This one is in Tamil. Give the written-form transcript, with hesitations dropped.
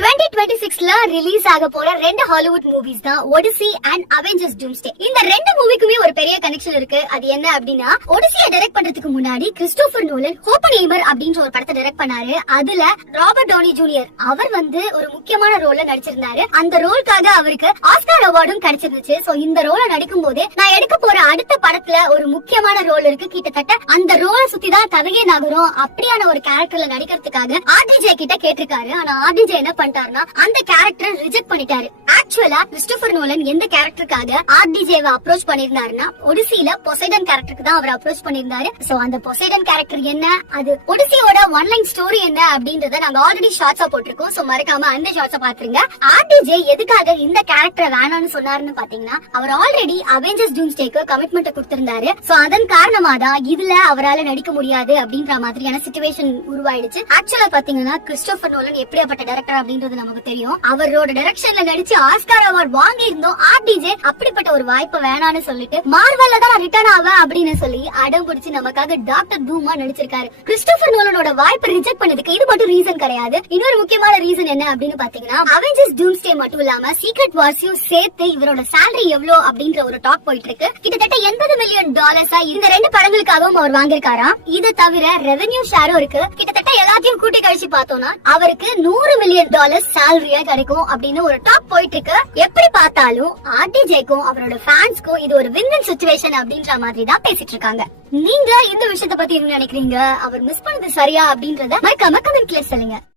2026ல ரிலீஸ் ஆக போற ரெண்டு ஹாலிவுட் மூவிஸ் தான் ஒடிசி அண்ட் அவெஞ்சர்ஸ் டூம்ஸ்டே. இந்த ரெண்டு மூவிக்குமே ஒரு பெரிய கனெக்ஷன் இருக்கு. அது என்ன அப்படின்னா, ஒடிசியை டைரக்ட் பண்றதுக்கு முன்னாடி கிறிஸ்டோபர் நோலன் ஓப்பன்ஹைமர் அப்படின்ற ஒரு படத்தை டைரக்ட் பண்ணாரு. அதுல ராபர்ட் டவுனி ஜூனியர் அவர் ஒரு முக்கியமான ரோல்ல நடிச்சிருந்தாரு. அந்த ரோலுக்காக அவருக்கு ஆஸ்கார் அவார்டும் கிடைச்சிருந்துச்சு. சோ இந்த ரோல நடிக்கும் போதே நான் எடுக்க போற அடுத்த படத்துல ஒரு முக்கியமான ரோல் இருக்கு, கிட்டத்தட்ட அந்த ரோலை சுத்தி தான் கதையே நகரும், அப்படியான ஒரு கேரக்டர்ல நடிக்கிறதுக்காக ஆர்டிஜே கிட்ட கேட்டிருக்காரு. ஆனா ஆர்டிஜே என்ன பண்ணிட்டாருன்னா அந்த கேரக்டரை ரிஜெக்ட் பண்ணிட்டாரு. ஆக்சுவலா கிறிஸ்டோபர் நோலன் எந்த கேரக்டருக்காக ஆர்டிஜேவை அப்ரோச் பண்ணிருந்தாருன்னா, ஒடிசில பொசைடன் கேரக்டருக்கு தான் அவர் அப்ரோச் பண்ணிருந்தாரு. சோ அந்த பொசைடன் கேரக்டர் என்ன, அது ஒடிசியோட ஒன்லைன் ஸ்டோரி என்ன அப்படின்றத நாங்க ஆல்ரெடி ஷார்ட்ஸா போட்டிருக்கோம். சோ மறக்காம அந்த ஷார்ட்ஸை பாத்துருங்க. ஆர்டிஜே எதுக்காக இந்த கேரக்டரை வேணாம்னு சொன்னாருன்னு பாத்தீங்கன்னா, அவர் ஆல்ரெடி அவெஞ்சர்ஸ் டூம்ஸ்டேக்கு கமிட்மெண்ட் கொடுத்திருந்தாரு. சோ அதன் காரணமா தான் இதுல அவரால் நடிக்க முடியாது அப்படின்ற மாதிரியான சிச்சுவேஷன் உருவாயிடுச்சு. ஆக்சுவலா பாத்தீங்கன்னா கிறிஸ்டோபர் நோலன் எப்படியாப்பட்ட டைரக்டர் அப்படின்றது நமக்கு தெரியும். அவரோட டைரக்ஷன்ல நடிச்சு ஆஸ்கார் அவார்ட் வாங்கி இருந்தோம். ஆர்டிஜே அப்படிப்பட்ட ஒரு வாய்ப்பை வேணான்னு சொல்லிட்டு மார்வெல்ல தான் ரிட்டர்ன் ஆவேன் அப்படின்னு சொல்லி அடம் பிடிச்சு நமக்காக டாக்டர் டூமா நடிச்சிருக்காரு. கிறிஸ்டோபர் நோலனோட வாய்ப்பை ரிஜெக்ட் பண்ணதுக்கு இது மட்டும் ரீசன் கிடையாது. இன்னொரு முக்கியமான ரீசன் என்ன அப்படின்னு பாத்தீங்கன்னா, அவெஞ்சர்ஸ் டூம்ஸ்டே மட்டும் இல்லாம சீக்ரெட் வார்ஸையும் சேர்த்து இவரோட சேலரி எவ்வளவு அப்படின்ற ஒரு டாக் போயிட்டு இருக்கு. கிட்டத்தட்ட $80 மில்லியன் இந்த ரெண்டு படங்களுக்காகவும் அவர் வாங்கிருக்காராம். இதை தவிர ரெவென்யூ ஷேரும் இருக்கு. கிட்டத்தட்ட எல்லாத்தையும் கூட்டி கழிச்சு பார்த்தோம்னா அவருக்கு $100 மில்லியன் சேலரியா கிடைக்கும் அப்படின்னு ஒரு டாக் போயிட்டு இருக்கு. எப்படி பார்த்தாலும் ஆர்டிஜேக்கும் அவரோட ஃபேன்ஸ்க்கும் இது ஒரு வின் வின் சிச்சுவேஷன் அப்படின்ற மாதிரி தான் பேசிட்டு இருக்காங்க. நீங்க இந்த விஷயத்தை பத்தி என்ன நினைக்கிறீங்க? அவர் மிஸ் பண்ணது சரியா அப்படின்றத மறக்காம கமெண்ட்ல சொல்லுங்க.